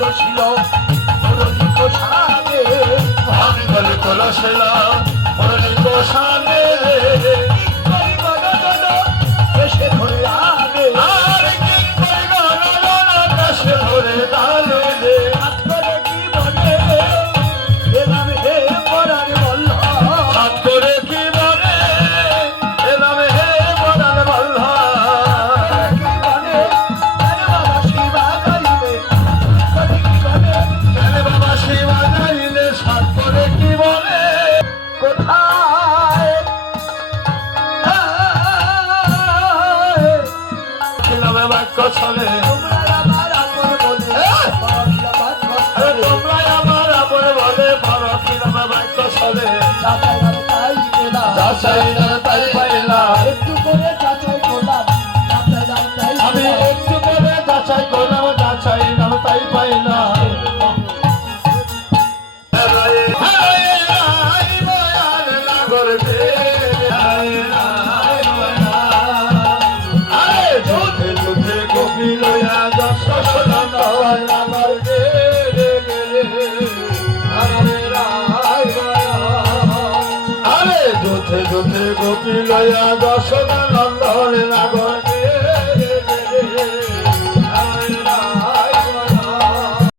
কলসিল সারে ভাবি বলে কলসিল সারে এসে ধরে আগে আর কি ধরে দাঁড়ে কি বলে এলাম হে পরার বল্ল হাত করে কি বলে এলাম হে বলার বল্লা বাবা শিবা গাইলে সাত করে কি বলে কোথায় ছিলামে বাক্য চলে তোমরা আমার আপন বলে তোমরা আমার আপন বলে ভালো ছিলামে বাক্য চলে যাচাই না তাই পাইলাম একটু করে যাচাই করলাম আমি একটু করে যাচাই করলাম যাচাই না তাই পাইলাম গোপী লয়া দশদা নন্দন নাগর